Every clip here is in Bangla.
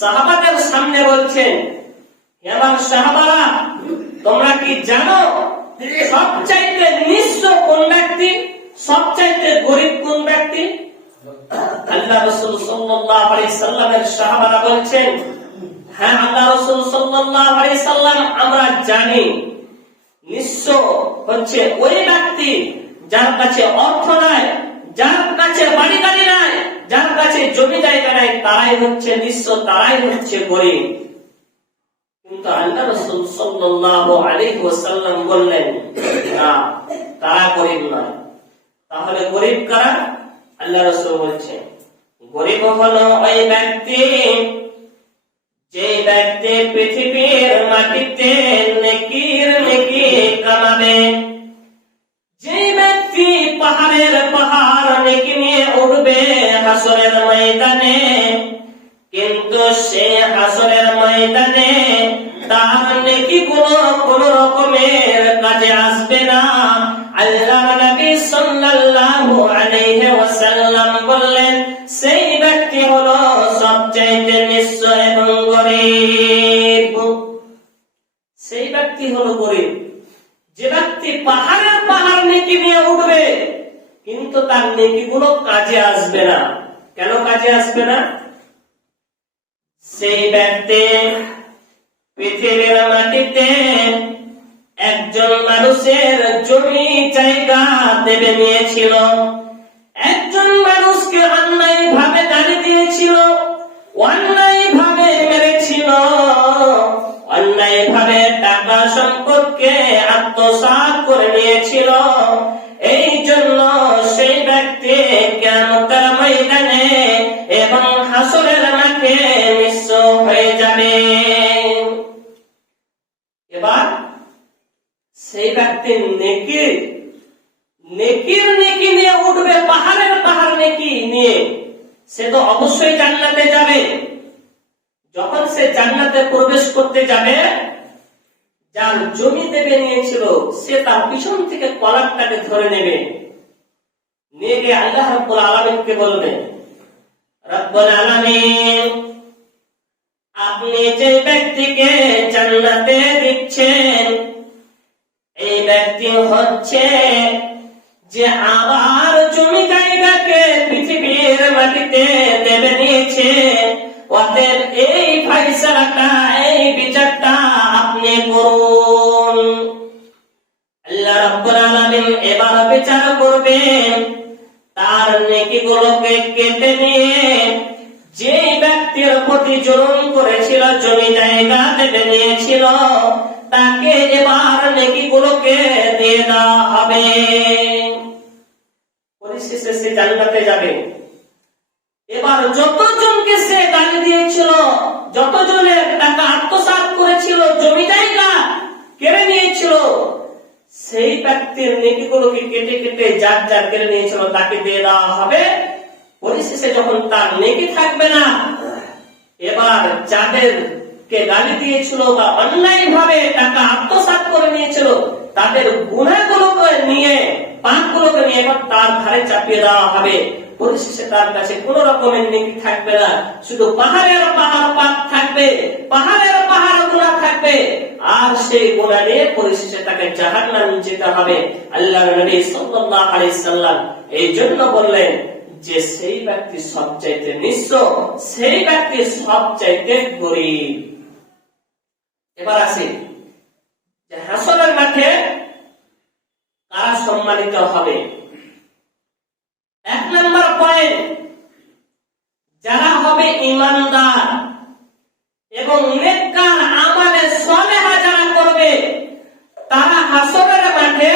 সাহাবাদের সামনে বলছেন আমার সাহাবারা, তোমরা কি জানো সবচাইতে নিঃস্ব কোন ব্যক্তি? সবচাইতে গরিব কোন ব্যক্তি? হ্যাঁ সাল্লাম, আমরা জানি ওই ব্যক্তি যার কাছে অর্থ নাই, যার কাছে বাড়ি গাড়ি নাই যার কাছে জমি জায়গা নাই, তারাই হচ্ছে নিঃস্ব, তারাই হচ্ছে গরিব। কিন্তু আল্লাহ রসুল সাল্লাল্লাহু আলাইহি ওয়াসাল্লাম বললেন, না, তারা গরিব নয়। তাহলে গরিব কারা? আল্লাহ রসুল বলছেন, গরিব হলো ওই ব্যক্তি, যে ব্যক্তি পৃথিবীর মাটিতে নেকির নেকি কামাবে। হাসরের ময়দানে, কিন্তু সে হাসরের ময়দানে তার নেকি গুলো কোন রকমের কাজে আসবে না। আল্লাহ নবী সাল্লাল্লাহু আলাইহি ওয়াসাল্লাম বললেন, সেই ব্যক্তি হলো সবচাইতে নিশ্চয় এবং গরিব। সেই ব্যক্তি হলো গরিব। যে ব্যক্তি পাহাড়ের পাহাড় নেকি নিয়ে উঠবে, কিন্তু তার নেকিগুলো কাজে আসবে না। কেন কাজে আসবে না? সেই ব্যক্তি পৃথিবীর মাটিতে একজন মানুষের জমি জায়গা দেবে নিয়েছিল। সে তো অবশ্যই জান্নাতে যাবে। যখন সে জান্নাতে প্রবেশ করতে যাবে, যার জমি দেবে নিয়েছিল, সে তার পিছন থেকে কলারটাকে ধরে নেবে। নিয়ে আল্লাহ রব্বুল আলমিনকে বলবে, রব্বুল আলমিন, আপনি যে ব্যক্তিকে জান্নাতে দিচ্ছেন, এই ব্যক্তি হচ্ছে যে আবার রাব্বুল এবার বিচার করবেন। তার নেকিগুলোকে কেটে নিয়ে যে ব্যক্তির প্রতি জুলুম করেছিল, জমি জায়গা দেবে নিয়েছিল, তাকে এবার নেকিগুলোকে দিয়ে দেওয়া হবে। পরিশেষে সে জান্নাতে যাবে। এবার যতজনকে সে গালি দিয়েছিল, যতজনের টাকা আত্মসাৎ করেছিল, জমি জায়গা কেড়ে নিয়েছিল সেই ব্যক্তির নেকিগুলোকে কেটে কেটে যার যার কেড়ে নিয়েছিল তাকে দিয়ে দেওয়া হবে? পরিশেষে যখন তার নেকি থাকবে না, এবার যাদের কে গালি দিয়েছিল বা অন্যায় ভাবে টাকা আত্মসাৎ করে নিয়েছিল, তাদের গুণাগুলোকে নিয়ে, পাপগুলোকে নিয়ে এবার তার ঘাড়ে চাপিয়ে দেওয়া হবে। পরিশেষে তার কাছে কোন রকমের নেকি থাকবে না। শুধু পাহাড়ের পাহাড় পাপ থাকবে, পাহাড়ের পাহাড় গুণা থাকবে। আর সেই গুণা নিয়ে পরিশেষে তাকে জাহান্নাম যেতে হবে। আল্লাহ নবী সাল্লাল্লাহু আলাইহি সাল্লাম এই জন্য বললেন যে, সেই ব্যক্তি সবচাইতে নিঃস্ব, সেই ব্যক্তি সবচাইতে গরিব। এবার আসি, যে হাসনের মাঠে কারা সম্মানিত হবে এক নম্বর পয়েন্ট যারা হবে ইমানদার এবং নেককার আমালে সলেহা যারা করবে, তারা হাসনের মাঠে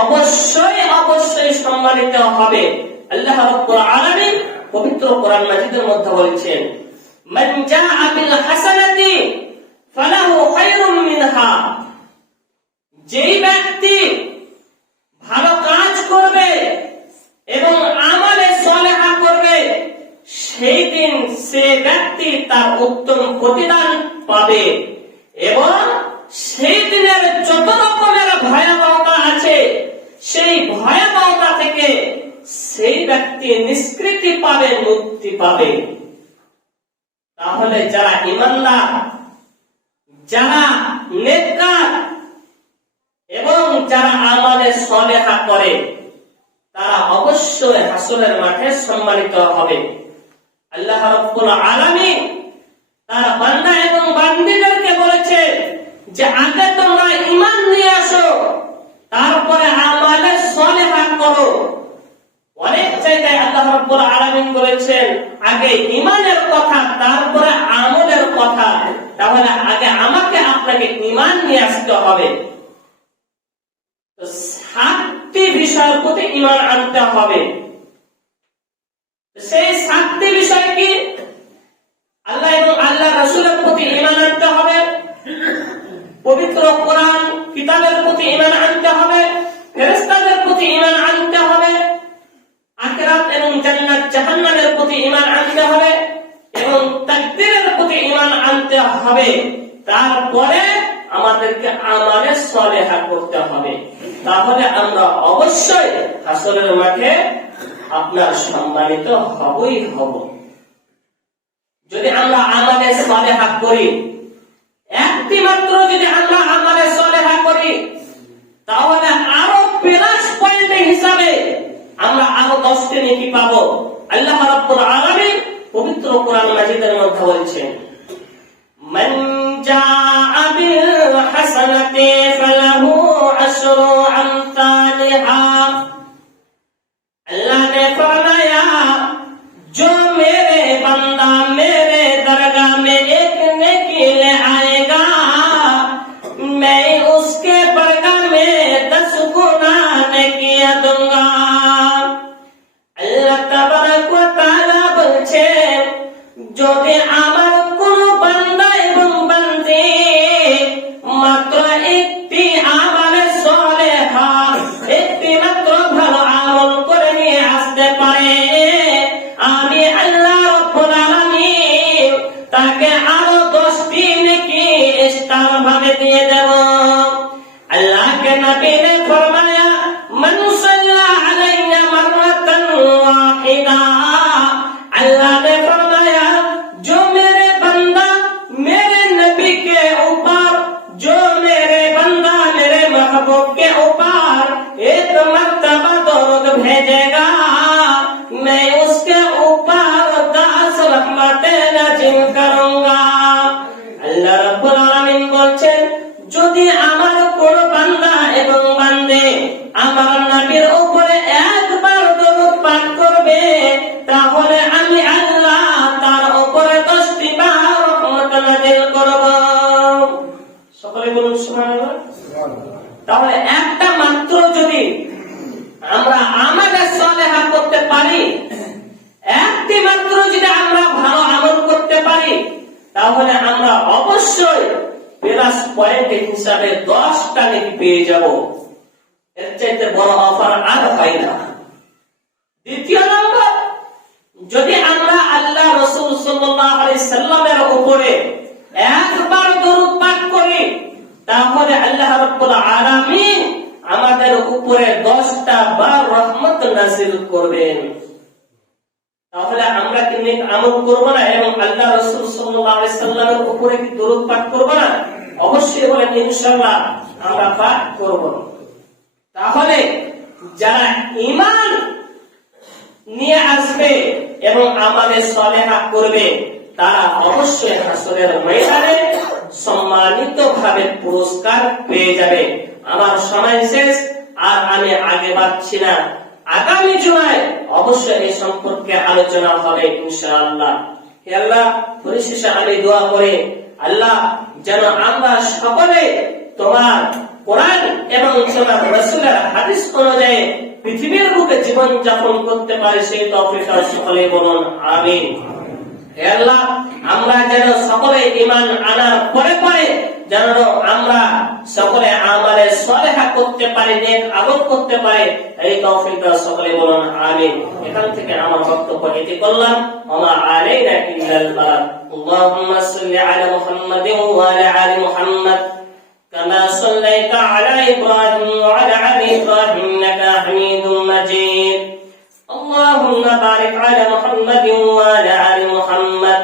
অবশ্যই অবশ্যই সম্মানিত হবে। আল্লাহ রাব্বুল আলামিন পবিত্র কোরআন মাজিদের মধ্যে বলেছেন, মান জাআ বিল হাসানাতি ফালাহু খায়রুম মিনহা। যেই ব্যক্তি ভালো কাজ করবে এবং আমালে সলেহা করবে সেই দিন সে ব্যক্তি তার উত্তম প্রতিদান পাবে। এবং সেই দিনের যত রকমের ভয়াবহতা আছে, সেই ভয়াবহতা থেকে সেই ব্যক্তি নিষ্কৃতি পাবে, মুক্তি পাবে। তাহলে যারা ইমানদার, যারা নেককার, এবং যারা আমাদের সলেহা করে, তারা অবশ্যই হাসরের মাঠে সম্মানিত হবে। আল্লাহ রাব্বুল আলামিন তার বান্দা এবং বান্দীদেরকে বলেছে যে, আগে তোমরা ঈমান নিয়ে আসো, তারপরে আমাদের সলেহা করো। অনেক জায়গায় আল্লাহ রাব্বুল আলামিন বলেছেন, আগে ঈমানের কথা, তারপরে আমলের কথা। তাহলে আগে আমাকে আপনাকে ঈমান নিয়ে আসতে হবে। সাতটি বিষয়ের প্রতি ঈমান আনতে হবে। সেই সাতটি বিষয় কি? আল্লাহ এবং আল্লাহ রসুলের প্রতি ঈমান আনতে হবে। পবিত্র কোরআন, কিতাবের প্রতি ঈমান আনতে হবে। ফেরেশতাদের প্রতি ঈমান আনতে হবে। আখিরাত এবং জান্নাত জাহান্নামের প্রতি ঈমান আনতে হবে এবং তাকদীরের প্রতি ঈমান আনতে হবে। তারপরে আমাদেরকে আমাদের সলেহা করতে হবে। তাহলে আমরা অবশ্যই হাসরের মাঠে আপনার সম্মানিত হবই হব। যদি আমরা আমাদের সলে হাত করি, একটি মাত্র যদি আমরা আমাদের সলে হাত করি, তাহলে আরও প্লাস পয়েন্ট হিসাবে আমরা আরও দশটি নেকি পাবো। আল্লাহ রাব্বুল আলামিন পবিত্র কোরআন মাজিদের মধ্যে বলছেন, মান জাআ বিল হাসানাতি সকলে বলুন তাহলে একটা মাত্র যদি আমরা আমাদের সলেহা করতে পারি, একটি মাত্র যদি আমরা ভালো আমল করতে পারি, তাহলে আমরা অবশ্যই প্লাস পয়েন্ট হিসাবে দশটা নেকি পেয়ে যাব। এর চাইতে বড় অফার আর হয় না। দ্বিতীয় নম্বর, যদি আমরা আল্লাহ রসুল সাল্লাল্লাহু আলাইহি সাল্লামের উপরে একবার দরুদ পাঠ করি তাহলে আল্লাহ রাব্বুল আলামিন আমাদের উপরে দশটা বার রহমত নাযিল করবেন। তাহলে আমরা কি আমল করব না এবং আল্লাহ রাসূল সাল্লামের উপরে কি দরুদ পাঠ করব না? অবশ্যই বলেন ইনশাআল্লাহ আমরা পাঠ করব। তাহলে যারা ঈমান নিয়ে আসবে এবং আমাদের সলেহা করবে, তারা অবশ্যই হাসরের ময়দানে সম্মানিত ভাবে পুরস্কার পেয়ে যাবে। আমার সময় শেষ। আর আমি আগে বাড়ছি না আগামী জুলাই অবশ্যই এই সম্পর্কে আলোচনা হবে ইনশাআল্লাহ। হে আল্লাহ, পরিশেষে আমি দোয়া করে, আল্লাহ যেন আমরা সকলে তোমার কোরআন এবং তোমার রসুলের হাদিস অনুযায়ী পৃথিবীর বুকে জীবন যাপন করতে পারি, সেই তৌফিক সকলে বলুন, আমিন। হে আল্লাহ, আমরা যেন সকলে ইমান আনার পরে পরে যেন আমরা সকলে আমাদের সলেহা করতে পারি নেক আমল করতে পারি এই তৌফিক দাও সকলে বলুন আমিন এখান থেকে আমার বক্তব্য এটি করলাম ওমা আলাইনা ইল্লাল বালাগ اللهم صل على محمد وعلى ال محمد كما صليت على ابراهيم وعلى ال ابراهيم انك حميد مجيد اللهم بارك على محمد وعلى آل محمد